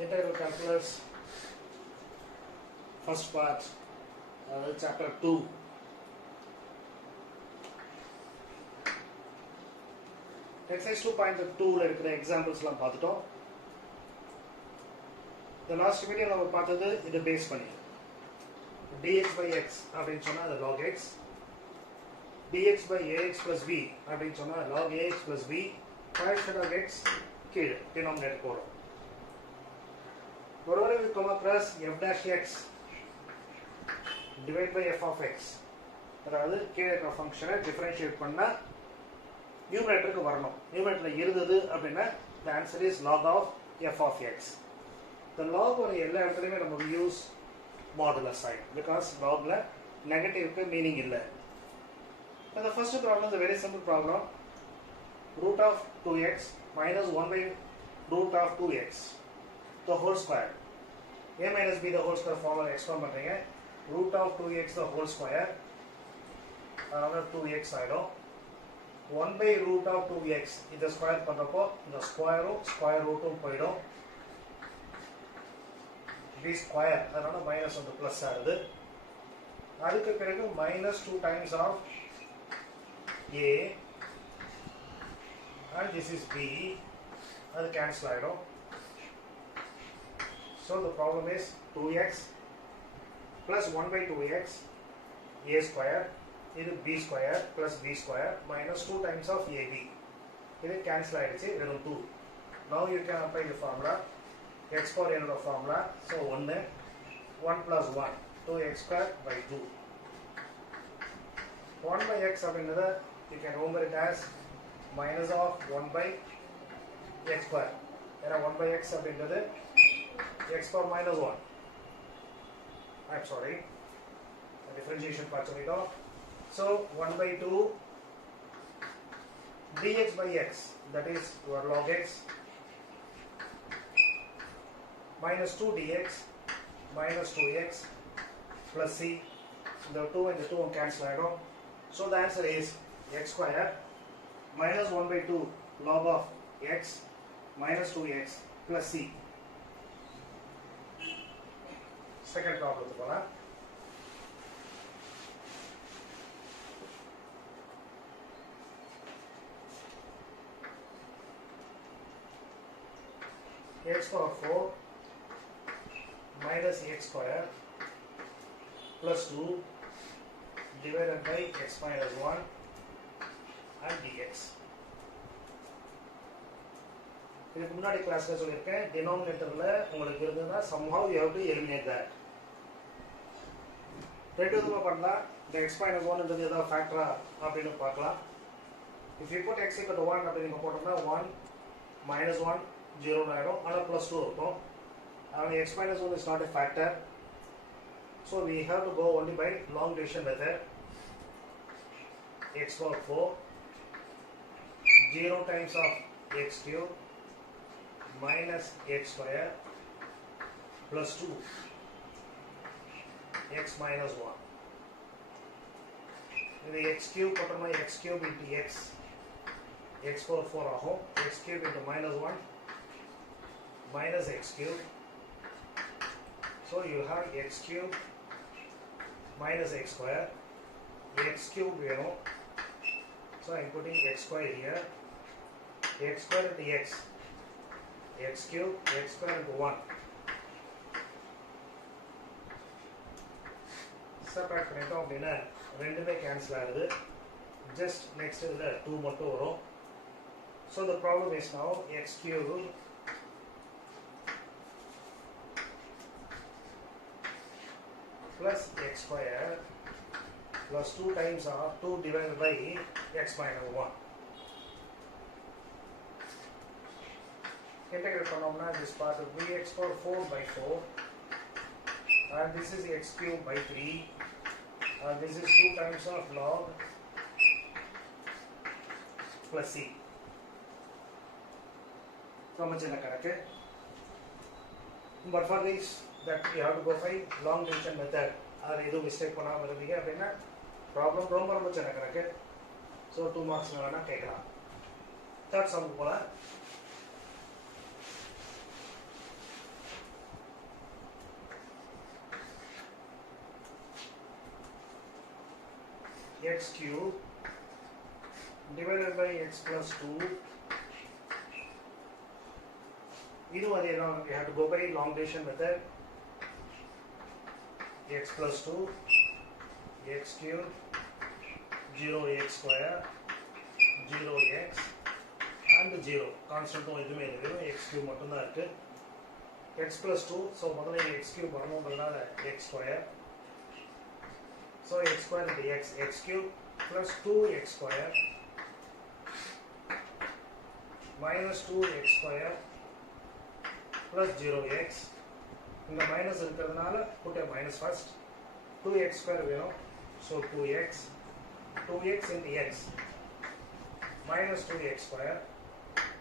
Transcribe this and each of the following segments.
Integral calculus, first part, chapter 2. Exercise 2.2 ல இருக்கிற எக்ஸாம்பிள்ஸ் எல்லாம் பார்த்துட்டோம். இந்த லாஸ்ட் வீடியோ நம்ம பார்த்தது இது பேஸ் பண்ணி dx by x அப்படின்னு சொன்னா அது log x, dx by ax plus b அப்படின்னு சொன்னா log ax plus b, coefficient of x கீழே டினாமினேட்டர் போடும். ஒருவேளை we come across f dash x divided by f of x, அதாவது கீழே இருக்கிற ஃபங்க்ஷனை டிஃபரன்ஷியேட் பண்ணா நியூமரேட்டருக்கு வரணும். நியூமரேட்டர்ல இருந்தது அப்படின்னா the answer is log of f of x. The log வர எல்லா இடத்துலையுமே நம்ம யூஸ் modular sign because logல நெகட்டிவ்க்கு மீனிங் இல்லை. The first problem is a very simple problem. Root of 2x minus 1 by root of 2x the whole square. A minus b the whole square formula expand பண்ணுறீங்க. Root of 2x the whole square, another 2x ஆயிடும். 1 by root of 2x இதை ஸ்கொயர் பண்ணுறப்போ இந்த ஸ்கொயரும் ஸ்கொயர் ரூட்டும் போயிடும். b square, அதனால மைனஸ் வந்து ப்ளஸ் ஆகுது. அதுக்கு பிறகு மைனஸ் 2 times of a and this is b, அது cancel ஆயிடும். So the problem is 2x plus 1 by 2x a square, இது b square plus b square minus 2 times of ab, இது cancel ஆயிடுச்சு, வெறும் 2. Now you can apply the formula x power n formula. So 1 plus 1 2x square by 2. 1 by x அப்படின்றது you can remember it as minus of 1 by x square. ஏன்னா 1 by x அப்படின்றது x power minus 1. I'm sorry, the differentiation part சொல்லிட்டோம். So 1 by 2 dx by x, that is your log x, minus 2 dx minus 2x plus c, the 2 and the 2 will cancel out. So the answer is x square minus 1 by 2 log of x minus 2x plus c. Second problem போல x power 4 minus x square plus 2 divided by x minus 1 and dx. இதுக்கு முன்னாடி கிளாஸ்ல சொல்லியிருக்கேன், டினாமினேட்டர்ல உங்களுக்கு இருந்ததுன்னா somehow you have to eliminate that. ரெண்டு விதமா பண்ணலாம். இந்த x minus 1 ன்றது ஏதாவது ஃபேக்டரா அப்படின்னு பார்க்கலாம். if you put x equal to 1 அப்படி நீங்க போட்டோம்னா 1 minus 1 0 ஆயிடும், ஆனா plus 2 இருக்கும். And x minus 1 is not a factor, so we have to go only by long division method. X power 4 0 times of x cube minus x square plus 2 x minus 1. The x cube போட்டோம்னா x cube into x power 4 ஆகும். X cube into minus 1 minus x cube. So you have x cube minus x square. X cube வேணும். So I am putting x square here. X square into x. X cube, x square into 1. Subtract பண்ணிட்டோம் அப்படின்னா ரெண்டுமே cancel ஆகுது. Just next இதுல 2 மட்டும் வரும். So the problem is now x cube plus x square plus 2 times of 2 divided by x minus 1. Integrate பண்ணோம்னா this part will be x power 4 by 4 and this is x cube by 3 and this is 2 times of log plus c. ரொம்ப சின்ன கணக்கு. But for this that you have to go by long division method. அதில் எதுவும் மிஸ்டேக் பண்ணாமல் இருந்தீங்க அப்படின்னா ப்ராப்ளம் ரொம்ப ரொம்ப சின்ன கணக்கு. ஸோ 2 marks வேணா கேட்கலாம். தேர்ட் சம் போல x cube divided by x plus 2. We have to go by long division method. X plus 2, x cube, 0x square, 0x and 0. Constant x cube x plus 2, so x cube x square. So x square into x cube plus 2x square minus 2x square plus 0x. In the minus put a minus first. 2x square so 2x into x minus 2x square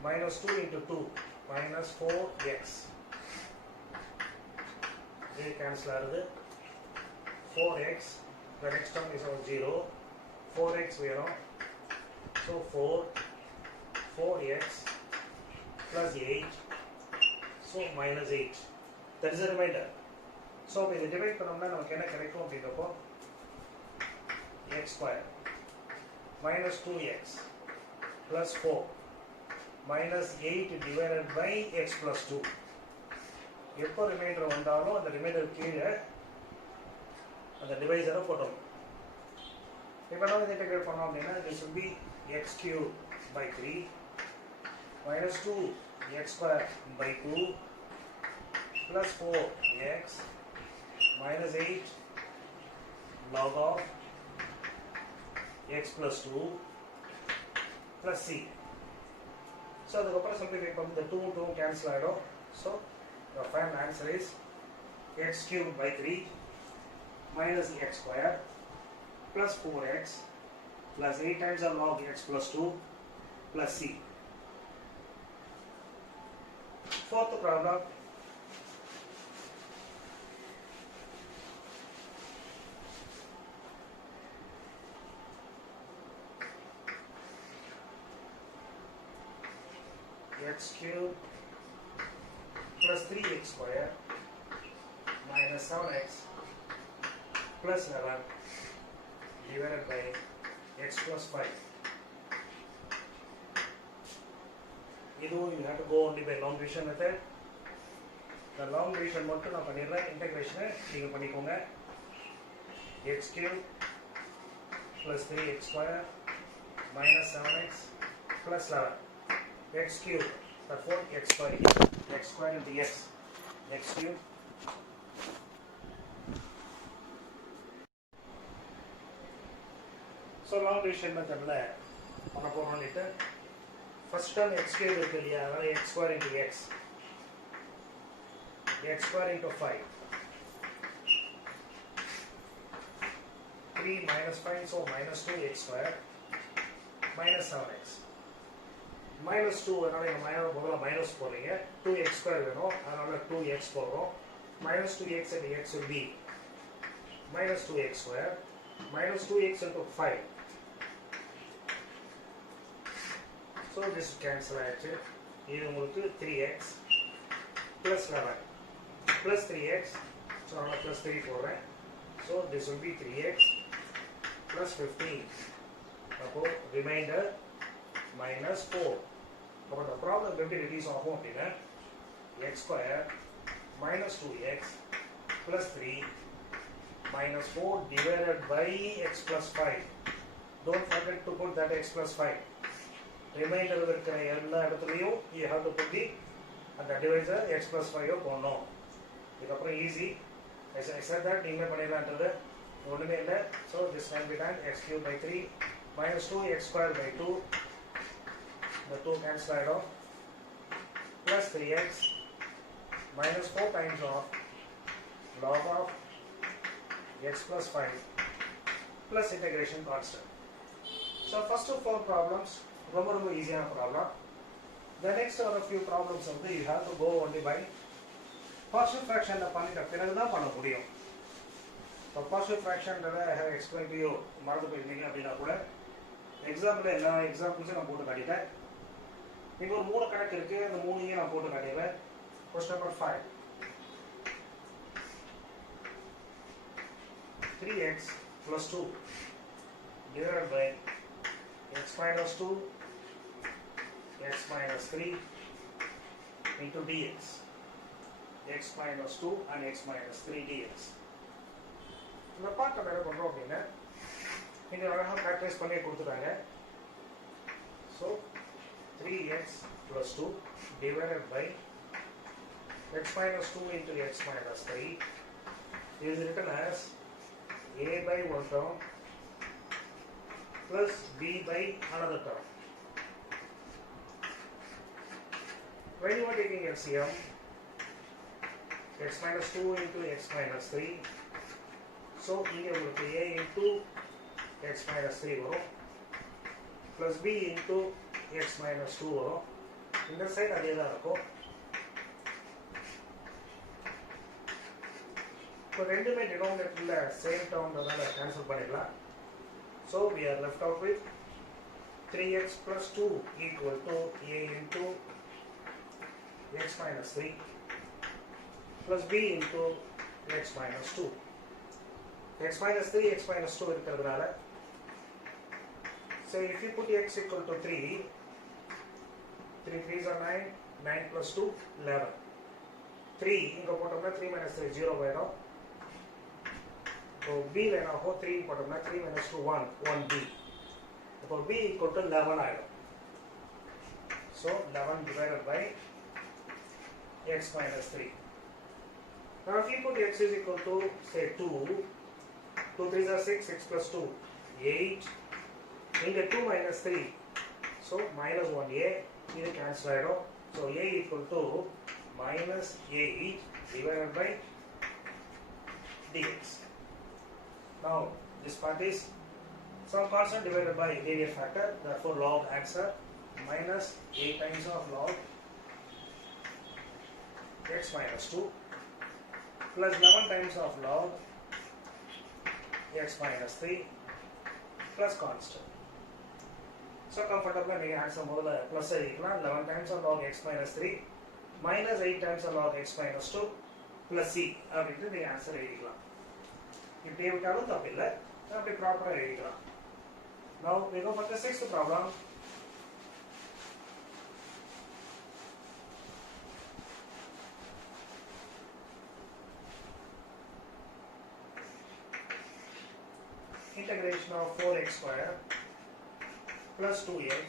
minus 2 into 2 minus 4x. They cancel out 4x. The next term is 0. 4x so 4x plus 8, so minus 8. That is a remainder. So we divide x square minus 2x plus 4 minus 8 divided by x plus 2. எப்போ ரிமைண்டர் வந்தாலும் அந்த ரிமைண்டர் கீழே அந்த டிவைசரை போட்டோம். இப்போ நம்ம இதை இன்டெகிரேட் பண்ணோம் அப்படின்னா this will be x cube by 3 minus 2x square by 2 plus 4x minus 8 log of x plus 2 plus c. So the simplify from the 2 cancel out. So the final answer is x cubed by 3 minus x square plus 4x plus 8 times the log x plus 2 plus c. Fourth problem. X cubed plus 3x square minus 7x plus 11 divided by x plus 5. You have to go only by long division method. The long division method of integration x cubed plus 3x square minus 7x plus 11. X cube, therefore x square into x cube so long division method first term x cube x square into x square into 5 3 minus 5 so minus 2x square minus 7x minus 2 minus 2x square 2x minus 2x and x will be minus 2x square minus 2x into 5. So this cancel actually. This is 3x plus 11 plus 3x. So plus 3 for that. So this will be 3x plus 15. Remainder minus 4. But the problem will be release of x square minus 2x plus 3 minus 4 divided by x plus 5. Don't forget to put that x plus 5. Remainder you have to put the divisor x plus 5. It's easy. As I said that, so this can be done x cubed by 3 minus 2x square by 2. The 2 cancel out off plus 3x minus 4 times of log of x plus 5 plus integration constant. So first of 4 problems ரொம்ப easy problem. The next are a few problems you have to go only by partial fraction பண்ணிட்ட பிறகு தான் பண்ண முடியும். So partial fraction I have explained to you மறந்து போயிருந்தீங்க அப்படின்னா கூட எக்ஸாம்பிள் எல்லா எக்ஸாம்பிள்ஸும் நான் போட்டு காட்டிட்டேன். இங்க ஒரு மூணு கணக்கு இருக்கு, அந்த மூணையும் நான் போட்டு காட்டிடுறேன். Question number 5. 3x plus 2 divided by x minus 2, x minus 3 into dx. X minus 2 and x minus 3 dx. இந்த பார்ட் நம்ம என்ன பண்ணுறோம் அப்படின்னா இங்கே அழகாக ஃபேக்டரைஸ் பண்ணி கொடுத்துட்டாங்க. So 3x plus 2 divided by x minus 2 into x minus 3 is written as a by one term plus b by another term. When you are taking LCM, x minus 2 into x minus 3, so here will be a into x minus 3 வரும் plus b into x minus 2 வரும். இந்த சைடு அதே தான் இருக்கும். இப்போ ரெண்டுமே டினாமினேட்டர்ல சேம் டேர்ம்ன்றதால கேன்சல் பண்ணிடலாம். So we are left out with 3x plus 2 equal to a into x minus 3 plus b into x minus 2. X minus 3, x minus 2 இருக்கிறதுனால, so if you put x equal to 3, 3 3s are 9, 9 plus 2, 11. 3 இங்க போட்டோம்னா 3 minus 3 0 ஆயிடும். இப்போ b ல என்ன ஆகும்? 3 போட்டோம்னா 3 minus 2 1, 1b. இப்போ b equal to 11 ஆயிடும். So 11 divided by x minus 3. Now if you put x is equal to say 2, 2 3s are 6, 6 plus 2, 8. இங்க 2 minus 3, so minus 1a, இது cancel ஆயிடும். So a equal to minus 8 divided by dx. Now this part is some constant divided by area factor, therefore log answer minus 8 times of log x minus 2 plus 11 times of log x minus 3 plus constant. So comfortable you answer முதல்ல plus எழுதிக்கலாம். 11 times of log x minus 3 minus 8 times of log x minus 2 plus c அப்படின்ட்டு நீங்க ஆன்சர் எழுதிக்கலாம். இப்படியே விட்டாலும் தப்பில்லை, அப்படி ப்ராப்பராக எழுதிக்கலாம். Now we go for the sixth problem. Integration of 4x square plus 2x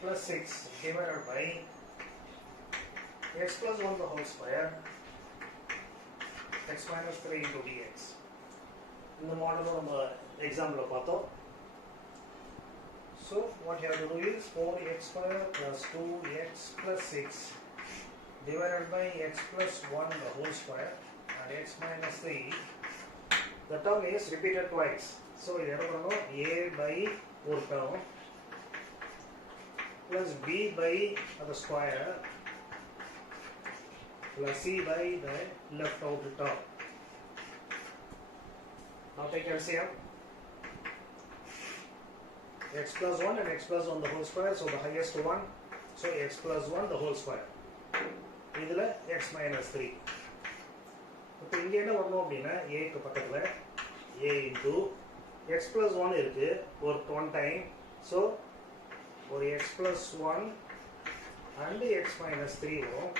plus 6 divided by x plus 1 the whole square x minus 3 into dx. இந்த மாடலும் நம்ம எக்ஸாம்பிள்ல பார்த்தோம். So what you have to do is 4x square plus 2x plus 6 divided by x plus 1 the whole square and x minus 3. The term is repeated twice. So இது என்ன பண்ணணும்? a by ஒரு term plus b by the square plus c by the left out term. Now take LCM. X plus 1 and x plus 1 the whole square, so the highest one, so x plus 1 the whole square. இதுல x minus 3. இப்போ இங்க என்ன வரணும் அப்படின்னா a க்கு பக்கத்துல a into x plus 1 இருக்கு ஒரு 1 time, so ஒரு x plus 1 and x minus 3 வரும்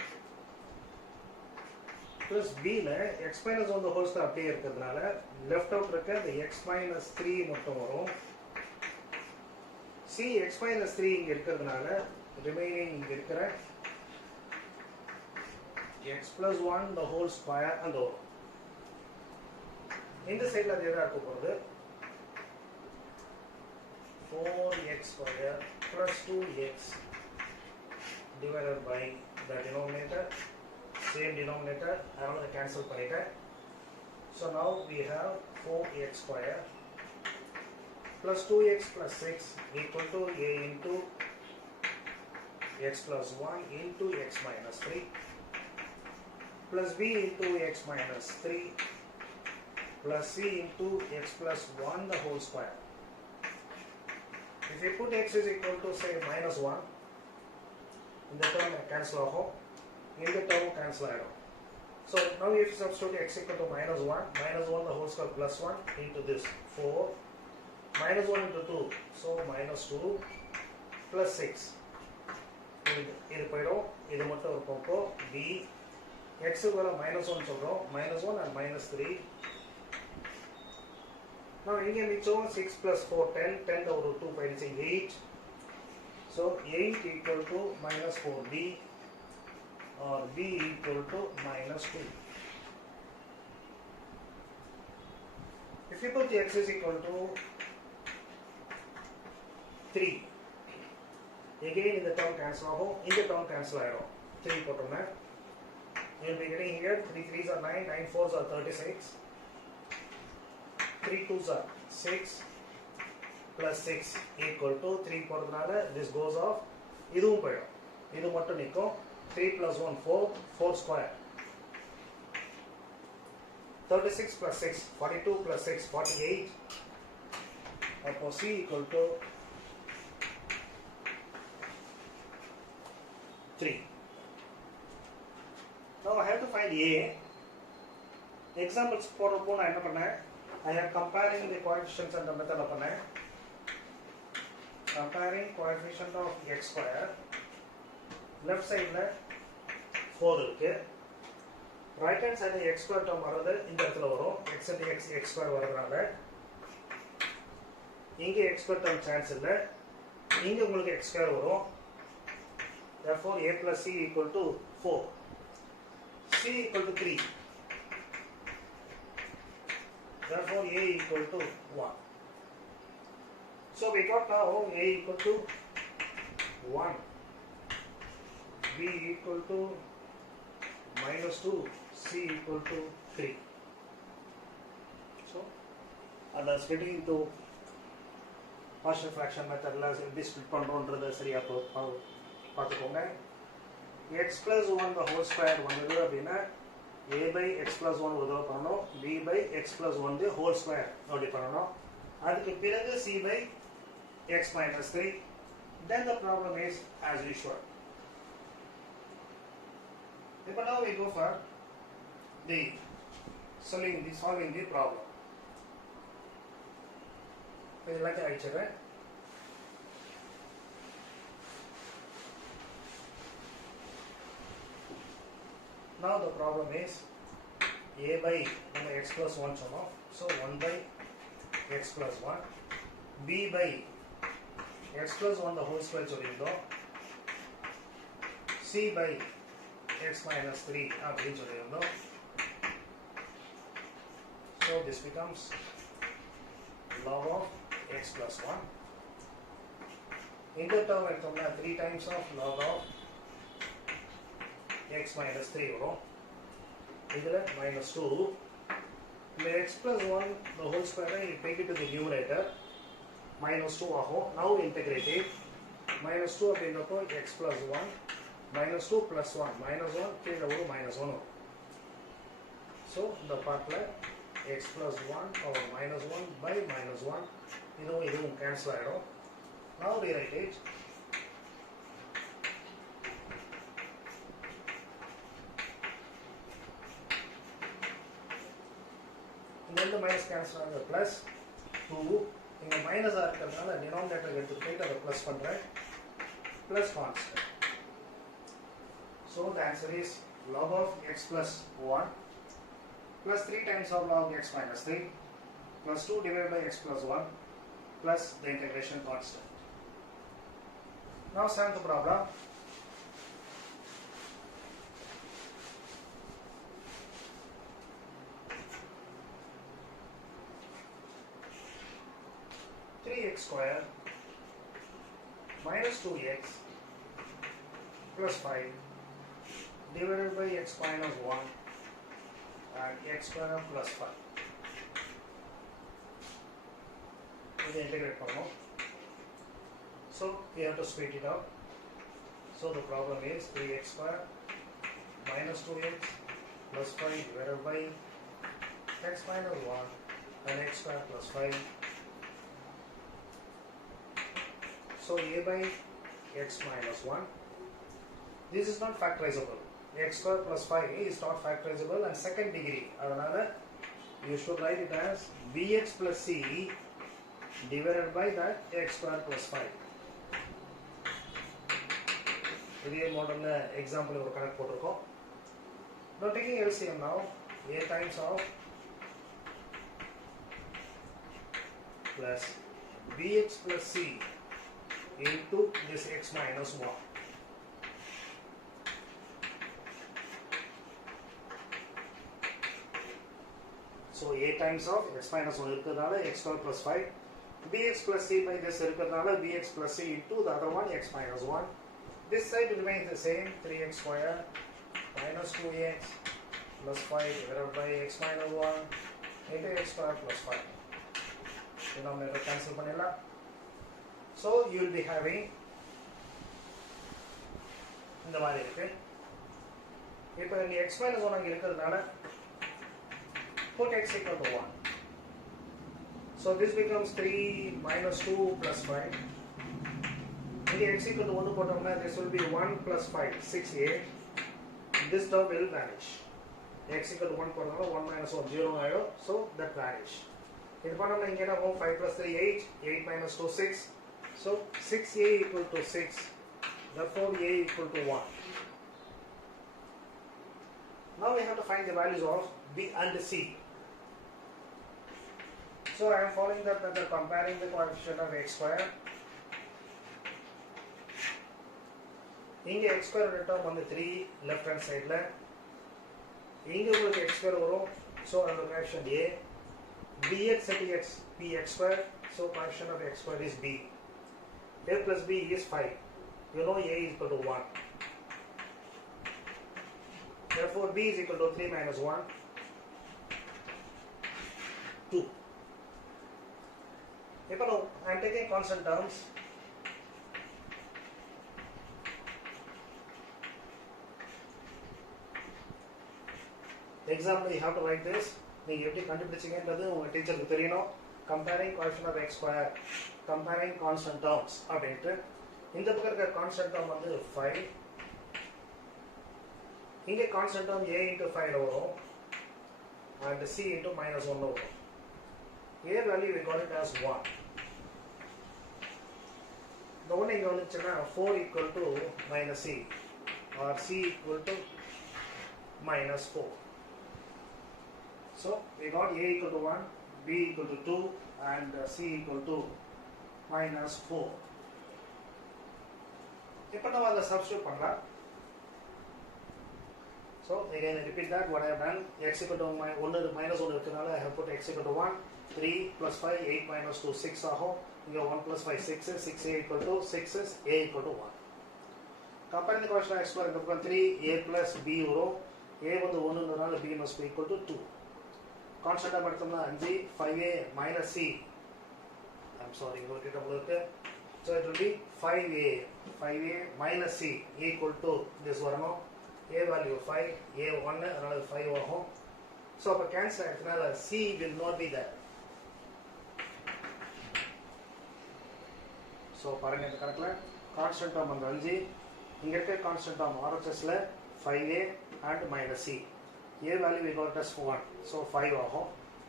plus b ல x minus 1 the whole square அப்படியே இருக்கிறதுனால left out இருக்க the x minus 3 மட்டும் வரும். c x minus 3 இங்க இருக்கிறதுனால remaining இங்க இருக்கிற x plus 1 the whole square அந்த வரும். இந்த சைடுல அது எதா இருக்க போகுது? 4x square plus 2x divided by the denominator, same denominator, I cancel பண்ணிட்டேன். So now we have 4x square plus 2x plus 6 equal to a into x plus 1 into x minus 3 plus b into x minus 3 plus c into x plus 1 the whole square. If you put x is equal to say minus 1, in the term cancel ஆகும், in the term cancel ஆகும். So now if you substitute x equal to minus 1 the whole square plus 1 into this 4 minus 1 into 2, so minus 2 plus 6. இது போயிடும், இது மட்டும் இருக்கும். b x க்கு minus 1 சொல்றோம், minus 1 and minus 3. now இங்க மிச்சம் 6 plus 4 10, 10 over 2 போயிடுச்சு 8. so 8 equal to minus 4b or b equal to minus 2. if you put x is equal to 3, again in the term cancel ஆகும், இந்த term cancel ஆயிடும். 3 போட்டோம்னா you will be getting here 3 3s are 9, 9 4s are 36, 3 2s are 6 plus 6 equal to 3 போடுறதுனால this goes off, இதுவும் போயிடும், இது மட்டும் நிற்கும். 3 plus 1 4, 4 square, 36 plus 6 42 plus 6 48. அப்போ c equal to 3. now I have to find a. examples போடுறப்போ நான் என்ன பண்ணேன், I am comparing the coefficients and the method பண்ணேன். comparing coefficient of x square, left side ல 4 இருக்கு, right hand side x square term வரது இந்த இடத்துல வரும், x into x x square வரதுனால இங்க x square term chance இல்ல, இங்க உங்களுக்கு x square வரும். therefore a plus c equal to 4, c equal to 3, therefore a equal to 1. so we got now a equal to 1, b equal to minus 2, c equal to 3. so and splitting into partial fraction method la எப்படி split பண்றோம்ன்றது சரியா பார்த்துக்கோங்க. x plus 1 the whole square வந்தது அப்படின்னா a by x plus 1 ஒரு தடவை பண்ணணும், b by x plus 1 the whole square அப்படி பண்ணணும். அதுக்கு பிறகு c by x minus 3. then the problem is as usual. But now we go for the solving the problem. இதெல்லாம் அழிச்சிடுறேன். now the problem is a by x plus 1 சொன்னோம், so 1 by x plus 1, b by x plus 1 the whole square சொல்லியிருந்தோம், c by x minus 3 அப்படின்னு சொல்லியிருந்தோம். so this becomes log of x plus 1. இந்த term எடுத்தோம்னா 3 times of log of x minus 3 வரும், இதில் minus 2. இந்த x plus 1 the whole square you take it to the numerator, minus 2 ஆகும். now integrate it, minus 2 அப்படின்றப்போ x plus 1 minus 2 plus 1 minus 1 கீழே ஒரு minus 1 வரும். so இந்த பார்ட்டில் x plus 1 over minus 1 by minus 1, இதுவும் cancel ஆகிடும். now rewrite it. இந்த மைனஸ் கேன்சல் ஆகுது, பிளஸ் 2, இங்கே மைனஸாக இருக்கிறதுனால டினாமினேட்டர் எடுத்துகிட்டு போயிட்டு அதை ப்ளஸ் பண்ணுறேன், plus constant. So the answer is log of x plus 1 plus 3 times of log x minus 3 plus 2 divided by x plus 1 plus the integration constant. Now solve the problem. x square minus 2x plus 5 divided by x minus 1 and x square plus 5. We integrate பண்ணும். So we have to split it out. So the problem is 3x square minus 2x plus 5 divided by x minus 1 and x square plus 5. So a by x minus 1. This is not factorizable. X square plus 5 is not factorizable and second degree. Adanaல you should write it as bx plus c divided by that x square plus 5. இதே மாடல்ல எக்ஸாம்பிள் ஒரு கணக்கு போட்டுருக்கோம். Now taking LCM now, a times of plus bx plus c into this x minus 1. So a times of x minus 1 இருக்கிறதால x square plus 5, bx plus c by this இருக்கிறதால bx plus c into the other one x minus 1. This side remains the same, 3x square minus 2x plus 5 divided by x minus 1 into x square plus 5. Denominator cancel பண்ணிடலாம். So you will be having இந்த மாதிரி இருக்கு. இப்போ இங்க x minus 1 அங்க இருக்கிறதுனால put x equal to 1. So this becomes 3 minus 2 plus 5. Here x equal to 1 போட்டோம்னா this will be 1 plus 5, 6a. This term will vanish. X equal to 1 போட்டோம்னா 1 minus 1, 0 ஆயிடும். So that vanish. இது பண்ணோம்னா இங்க என்ன ஆகும்? 5 plus 3, 8. 8 minus 2, 6. So 6a equal to 6. Therefore a equal to 1. Now we have to find the values of b and c. So I am following that method, comparing the coefficient of x square. இங்க x square term வந்து 3 left hand sideல, இங்க உங்களுக்கு x square வரும். So அந்த coefficient a, bx at x, bx square. So coefficient of x square is b. A plus b is 5. You know a is equal to 1. Therefore b is equal to 3 minus 1, 2. Now I am taking constant terms. Example you have to write this. நீங்க எப்படி கண்டுபிடிச்சீங்கன்றது உங்க டீச்சருக்கு தெரியணும். Comparing coefficient of x square, comparing constant terms அப்படின்ட்டு இந்த பக்கம் இருக்க constant term வந்து 5. இங்க constant term a into 5 வரும் and c into minus 1 வரும். A value we got it as 1. The one இங்க வந்துச்சுன்னா 4 equal to minus c or c equal to minus 4. So we got a equal to 1, b equal to 2 and c equal to minus 4. இப்போ நம்ம அதை substitute பண்ணலாம். So again repeat that what I have done. X equal to minus 1 இருக்கிறதுனால I have put x equal to 1, 3 plus 5, 8 minus 2, 6 ஆகும். இங்க 1 plus 5, 6 is 6a equal to 6 is a equal to 1. Comparing the coefficient of x square, இந்த பக்கம் 3a plus b வரும். a வந்து 1ன்றதுனால b must be equal to 2. கான்ஸ்டன்டா எடுத்தோம்னா 5, 5a minus c. I'm sorry, இங்க ஒரு டபுள் இருக்கு. So it will be 5a minus c equal to this வரணும். a value 5, a 1 அதனால 5 ஆகும். So அப்ப கேன்சல் ஆயிடுறதுனால c will not be there. So பாருங்க இந்த கணக்குல கான்ஸ்டன்ட் டேர்ம் வந்து 5, இங்க இருக்க கான்ஸ்டன்ட் டேர்ம் RHSல 5a and minus c. a value we got as 1. So 5 ஆகும்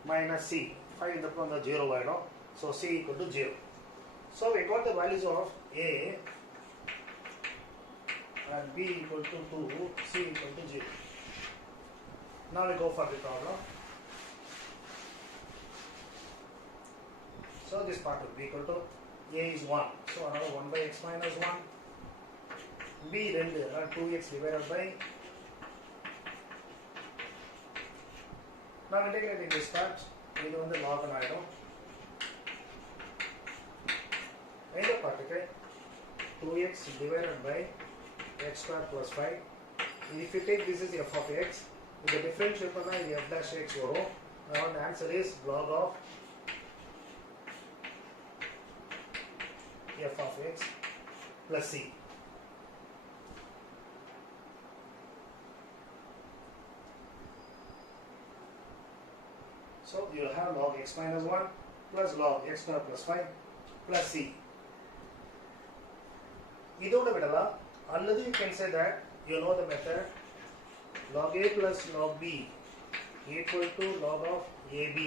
minus c. 5 இந்த பக்கம் வந்து 0 ஆயிடும். So c equal to 0. So we got the values of a and b equal to 2, c equal to 0. Now we go for the problem. So this part will be equal to a is 1. So another 1 by x minus 1. b 2, 2x divided by. Now integrating this part, இது வந்து log n ஆயிடும். இந்த பார்ட்டுக்கு 2x divided by x square plus 5. If you take this is f of x, the differential பண்ணா இது f dash x வரும். Now the answer is log of f of x plus c. So you will have log x minus 1 plus log x square plus 5 plus c. இதோட விடலாம் அல்லது you can say that you know the method log a plus log b equal to log of ab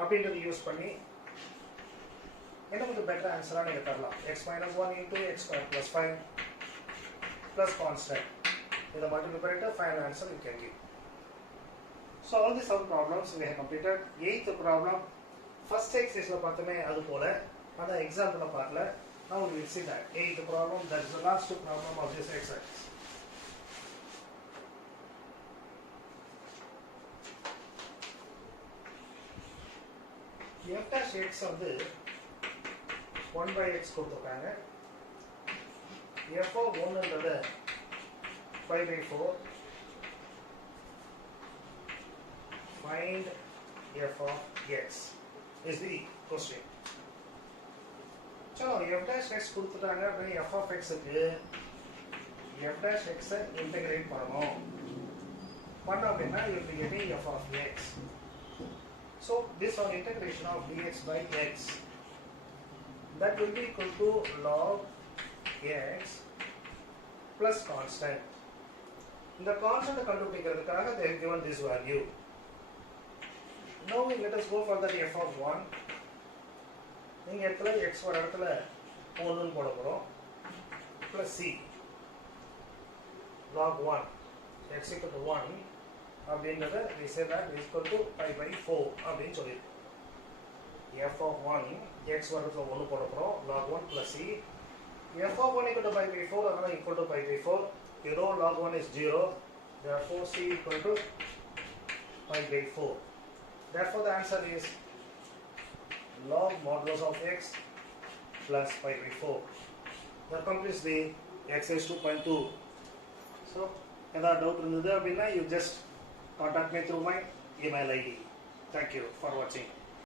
அப்படின்றத யூஸ் பண்ணி என்ன கொஞ்சம் better ஆன்சராக நீங்கள் தரலாம். X minus 1 into x square plus 5 plus constant. இதை மல்டிப்ளை பண்ணிட்டு final answer you can give. So all the 7 problems we have completed. 8th problem first எக்ஸசைஸில் பார்த்தோமே அது போல அந்த எக்ஸாம்பிளில் பார்க்கல. Now we will see that 8th problem, that is the last problem of this exercise. f dash x வந்து 1 by x கொடுத்துருக்காங்க. f of 1ன்றது 5 by 4. Find f of x is the question. So f dash x கொடுத்துட்டாங்க அப்படின்னா f of x க்கு f dash x integrate பண்ணணும். பண்ணோம் அப்படின்னா you will be getting f of x. So this one integration of dx by x, that will be equal to log x plus constant. இந்த constant கண்டுபிடிக்கிறதுக்காக they have given this value. Now let us go for the f of 1. நீங்க இடத்துல x வர இடத்துல 1 போட போறோம் plus c log 1 x equal to 1 அப்படின்றத we say that is equal to pi by 4 அப்படின்னு சொல்லிருக்கோம். f of 1 x வர இடத்துல 1 போட போறோம் log 1 plus c. f of 1 equal to pi by 4 அதனால equal to pi by 4. You know log 1 is 0, therefore c equal to pi by 4. Therefore the answer is log modulus of x plus pi by 4. That completes the exercise 2.2. So, any doubt இருந்தது அப்படின்னா you just contact me through my email ID. Thank you for watching.